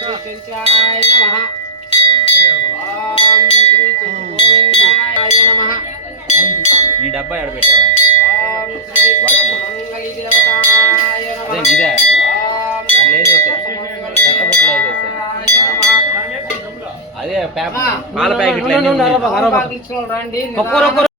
శ్రీ చెంచాయ నమః. ఓం శ్రీ చెంచోవిందాయ నమః. నీ డబ్బా ఎక్కడ పెట్టావా? ఓం శ్రీ మంగళి దేవతాయ నమః. అదే ఇదే ఓం దాంట్లో వేసేసా చెత్తబుట్టలో వేసేసా. అదే పేపర్ పాల ప్యాకెట్లు రండి